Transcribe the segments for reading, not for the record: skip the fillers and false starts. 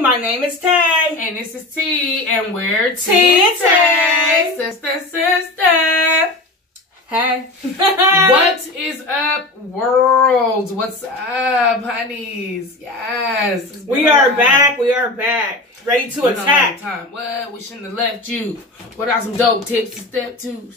my name is Tay. And this is T, and we're T and Tay. Sister. Hey. What is up, world? What's up, honeys? Yes. We are back. Ready to attack. What? We shouldn't have left you. What are some dope tips to step two?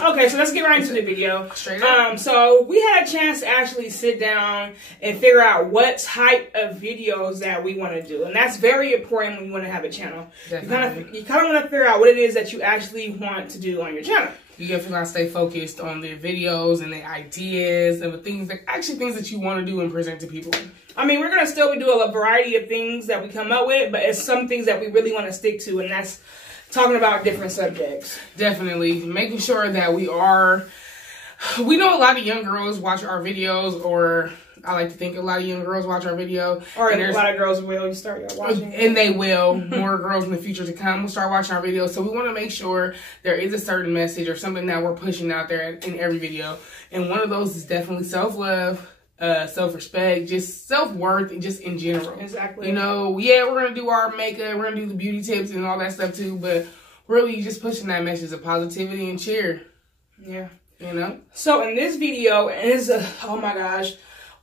Okay, so let's get right into the video. Straight up. So we had a chance to actually sit down and figure out what type of videos that we want to do, and that's very important when you want to have a channel. Definitely. You kind of want to figure out what it is that you actually want to do on your channel. You definitely gotta stay focused on the videos and the ideas and the things that you want to do and present to people. I mean, we're gonna still do a variety of things that we come up with, but it's some things that we really want to stick to, and that's talking about different subjects. Definitely. Making sure that we know a lot of young girls watch our videos, or I like to think a lot of young girls watch our video. Or a lot of girls will start watching. And they will. More girls in the future to come will start watching our videos. So we want to make sure there is a certain message or something that we're pushing out there in every video. And one of those is definitely self-love. Self-respect, just self-worth, and just in general. Exactly. You know, yeah, we're going to do our makeup, we're going to do the beauty tips and all that stuff too, but really just pushing that message of positivity and cheer. Yeah. You know? So in this video, oh my gosh,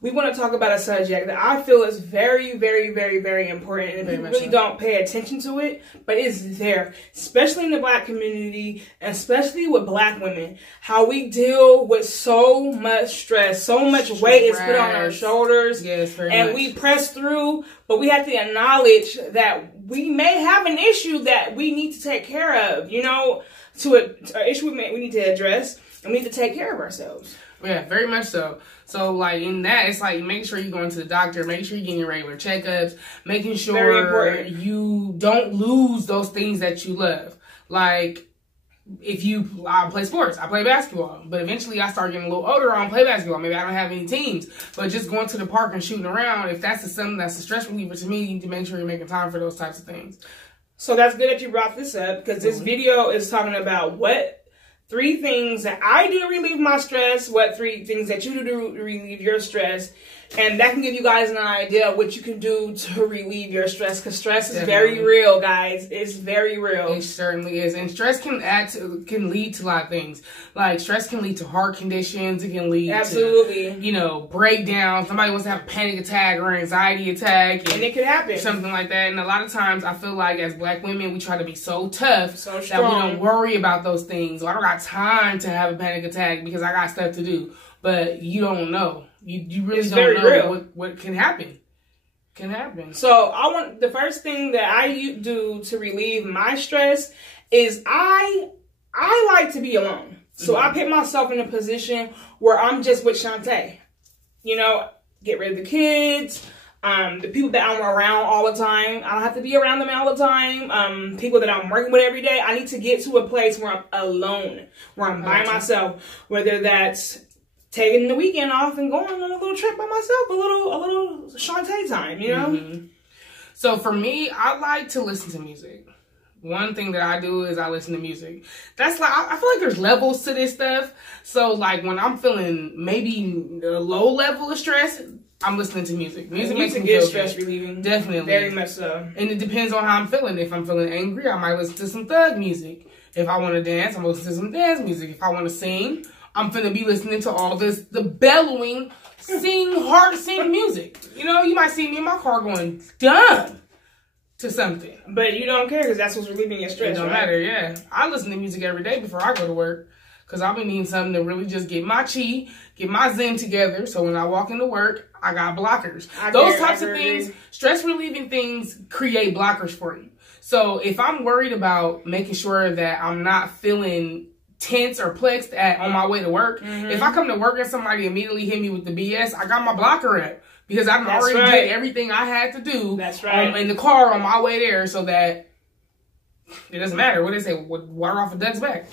we want to talk about a subject that I feel is very, very, very, very important, and people really don't pay attention to it, but it's there, especially in the Black community, and especially with Black women. How we deal with so much stress, so much weight is put on our shoulders, yes, and we press through, but we have to acknowledge that we may have an issue that we need to take care of, you know, an issue we need to address, and we need to take care of ourselves. Yeah, very much so. So, like, in that, it's like making sure you're going to the doctor, making sure you're getting your regular checkups, making sure you don't lose those things that you love. Like, I play sports, I play basketball, but eventually I start getting a little older, I don't play basketball. Maybe I don't have any teams, but just going to the park and shooting around, if that's something that's a stress reliever to me, you need to make sure you're making time for those types of things. So that's good that you brought this up, because this video is talking about what 3 things that I do to relieve my stress, what 3 things that you do to relieve your stress, and that can give you guys an idea of what you can do to relieve your stress, because stress is very real, guys. It's very real. It certainly is, and stress can lead to a lot of things. Like, stress can lead to heart conditions. It can lead to, you know, breakdown. Somebody wants to have a panic attack or anxiety attack, and it could happen, something like that. And a lot of times, I feel like as Black women, we try to be so tough, so that we don't worry about those things. Well, I don't got time to have a panic attack because I got stuff to do. But you don't know. You really don't know what can happen. So the first thing that I do to relieve my stress is I like to be alone. So I put myself in a position where I'm just with Shantae. You know, get rid of the kids, the people that I'm around all the time. I don't have to be around them all the time. People that I'm working with every day. I need to get to a place where I'm alone, where I'm by myself, whether that's taking the weekend off and going on a little trip by myself, a little Shantae time, you know? So for me, I like to listen to music. One thing that I do is I listen to music. That's like, I feel like there's levels to this stuff. So like when I'm feeling maybe a low level of stress, I'm listening to music. Music makes me feel stress relieving. Definitely. Very much so. And it depends on how I'm feeling. If I'm feeling angry, I might listen to some thug music. If I want to dance, I'm listening to some dance music. If I want to sing, I'm finna be listening to all the bellowing, hard sing music. You know, you might see me in my car going dumb to something. But you don't care because that's what's relieving your stress, It don't matter, yeah. I listen to music every day before I go to work because I've been needing something to really just get my chi, get my zen together. So when I walk into work, I got blockers. Those types of things, stress relieving things create blockers for you. So if I'm worried about making sure that I'm not feeling tense or plexed on my way to work, if I come to work and somebody immediately hit me with the BS, I got my blocker up because I've already did everything I had to do in the car on my way there, so that it doesn't matter. What they say, water off a duck's back.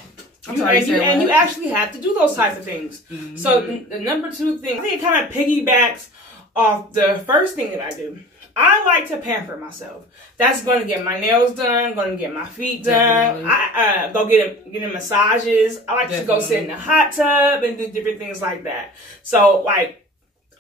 You actually have to do those types of things. So the number 2 thing, I think it kind of piggybacks off the first thing that I do. I like to pamper myself. That's going to get my nails done, going to get my feet done. I go get massages. I like to go sit in the hot tub and do different things like that. So, like,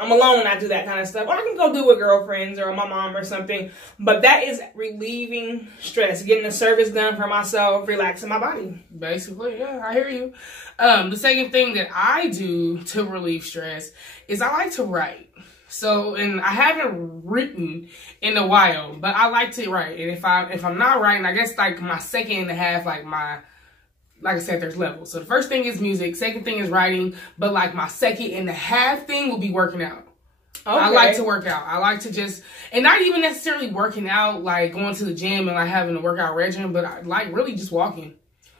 I'm alone, I do that kind of stuff. Or I can go do it with girlfriends or my mom or something. But that is relieving stress, getting the service done for myself, relaxing my body. Basically, yeah, I hear you. The second thing that I do to relieve stress is I like to write. So, and I haven't written in a while, but I like to write. And if I'm not writing, I guess like my second and a half, like I said, there's levels. So the first thing is music. Second thing is writing. But like my second and a half thing will be working out. Okay. I like to work out. I like to just, and not even necessarily working out, like going to the gym and like having a workout regimen, but I like really just walking.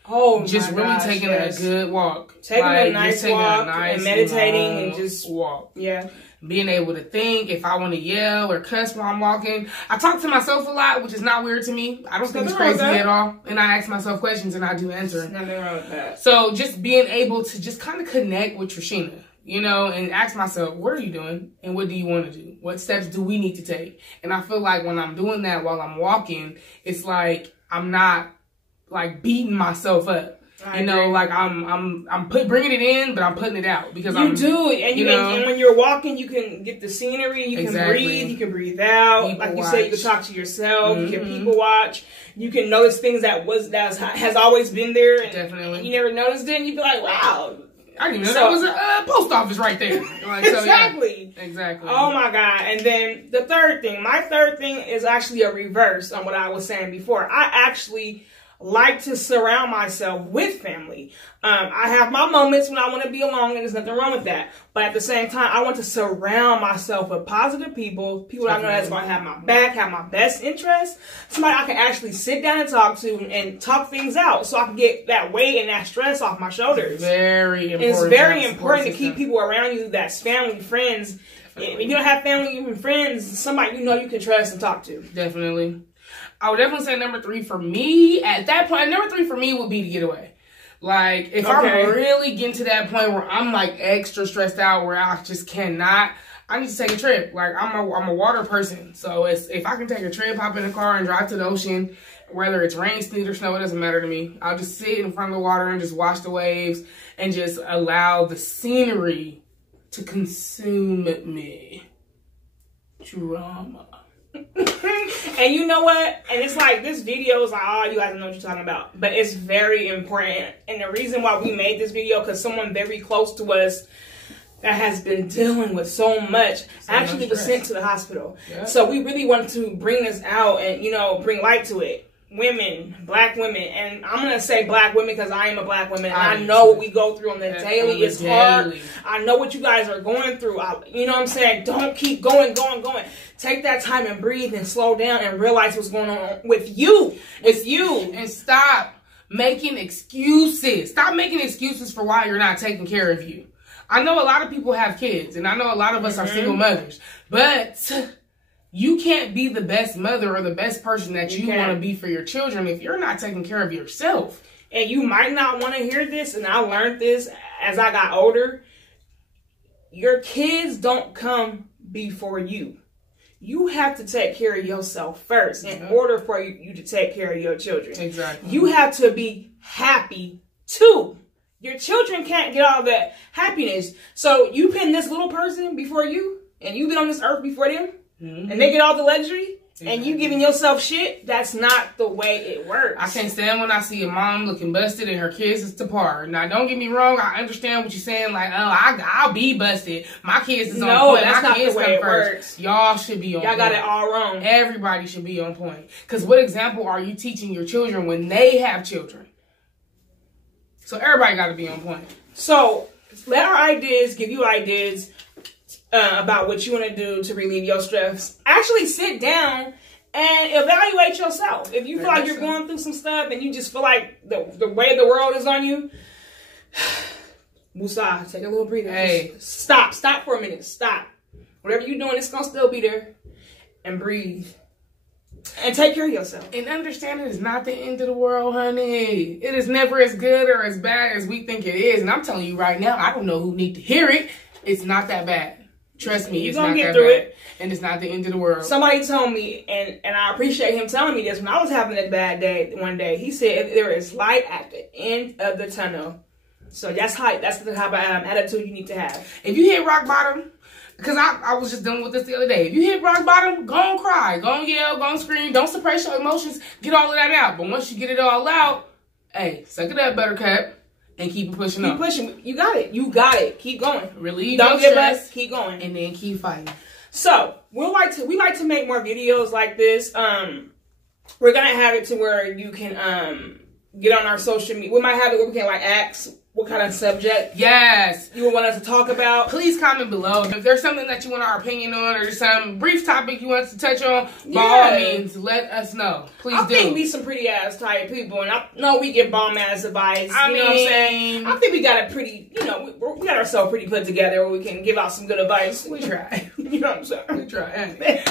Oh, just really taking a good walk. Taking a nice walk and meditating and just walk. Yeah. Being able to think if I want to yell or cuss while I'm walking. I talk to myself a lot, which is not weird to me. I don't think it's crazy at all. And I ask myself questions and I do answer. There's nothing wrong with that. So just being able to just kind of connect with Trishina, you know, and ask myself, what are you doing? And what do you want to do? What steps do we need to take? And I feel like when I'm doing that while I'm walking, it's like I'm not like beating myself up. You know, like I'm bringing it in, but I'm putting it out because you do, and you know, and when you're walking, you can get the scenery, you can breathe, you can breathe out. People like you said, you can talk to yourself, you can people watch, you can notice things that has always been there, and definitely you never noticed it, and you be like, wow. I didn't know that was a post office right there. Like, exactly. So, yeah. Exactly. Oh my God. And then the third thing, my third thing is actually a reverse on what I was saying before. I actually like to surround myself with family. I have my moments when I want to be alone, and there's nothing wrong with that. But at the same time, I want to surround myself with positive people that I know that's going to have my back, have my best interest. Somebody I can actually sit down and talk to and talk things out so I can get that weight and that stress off my shoulders. Very important. It's very important to keep people around you that's family, friends. If you don't have family, even friends, somebody you know you can trust and talk to. Definitely. I would definitely say number 3 for me, at that point, number 3 for me would be to get away. Like, if I'm really getting to that point where I'm, like, extra stressed out, where I just cannot, I need to take a trip. Like, I'm a water person. So, if I can take a trip, hop in a car, and drive to the ocean, whether it's rain, sleet, or snow, it doesn't matter to me. I'll just sit in front of the water and just watch the waves and just allow the scenery to consume me. Drama. And you know what? And it's like, this video is like, oh, you guys know what you're talking about. But it's very important. And the reason why we made this video, because someone very close to us that has been dealing with so much actually was sent to the hospital. Yeah. So we really wanted to bring this out and, you know, bring light to it. Women, black women, and I'm going to say black women because I am a black woman, and I know what we go through on the daily. It's hard. I know what you guys are going through. You know what I'm saying? Don't keep going. Take that time and breathe and slow down and realize what's going on with you. It's you. And stop making excuses. Stop making excuses for why you're not taking care of you. I know a lot of people have kids, and I know a lot of us are single mothers, but you can't be the best mother or the best person that you want to be for your children if you're not taking care of yourself. And you might not want to hear this, and I learned this as I got older. Your kids don't come before you. You have to take care of yourself first in order for you to take care of your children. Exactly. You have to be happy too. Your children can't get all that happiness. So you pin this little person before you, and you've been on this earth before them, and they get all the luxury, and you giving yourself shit. That's not the way it works. I can't stand when I see a mom looking busted and her kids is to par. Now, don't get me wrong. I understand what you're saying. Like, oh, I'll be busted. My kids is on point. That's not the way it works. Y'all should be on point. Y'all got it all wrong. Everybody should be on point. Because what example are you teaching your children when they have children? So everybody got to be on point. So let our ideas give you ideas about what you want to do to relieve your stress. Actually sit down and evaluate yourself. If you feel like you're going through some stuff and you just feel like the way the world is on you, Musa, take a little breather. Hey. Stop for a minute. Stop. Whatever you're doing, it's going to still be there. And breathe. And take care of yourself. And understand it is not the end of the world, honey. It is never as good or as bad as we think it is. And I'm telling you right now, I don't know who need to hear it. It's not that bad. Trust me, it's not that bad. And it's not the end of the world. Somebody told me, and I appreciate him telling me this, when I was having a bad day one day, he said there is light at the end of the tunnel. So that's the type of attitude you need to have. If you hit rock bottom, Because I was just dealing with this the other day. If you hit rock bottom, go and cry. Go and yell. Go and scream. Don't suppress your emotions. Get all of that out. But once you get it all out, hey, suck it up, buttercup, and keep pushing up. Keep pushing. You got it. You got it. Keep going. Relieve Don't your give up. stress. Keep going. And then keep fighting. So, we like to make more videos like this. We're going to have it to where you can get on our social media. We might have it where we can like ask what kind of subject you would want us to talk about. Please comment below. If there's something that you want our opinion on or some brief topic you want us to touch on, by all means, let us know. Please do. I think we some pretty ass type people, and I know we get bomb ass advice. You know what I'm saying? I think we got a pretty, we got ourselves pretty put together where we can give out some good advice. We try. You know what I'm saying? We try.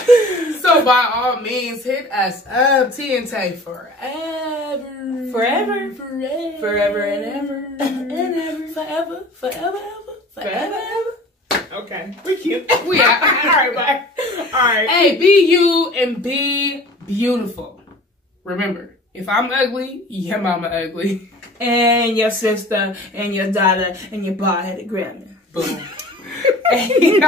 So by all means, hit us up. TNT forever. Forever. Forever. Forever and ever. And ever. Forever. Forever. Forever. Okay. We cute. We are. All right, bye. All right. Hey, be you and be beautiful. Remember, if I'm ugly, your mama ugly. And your sister, and your daughter, and your bald-headed grandma. Boom. Hey,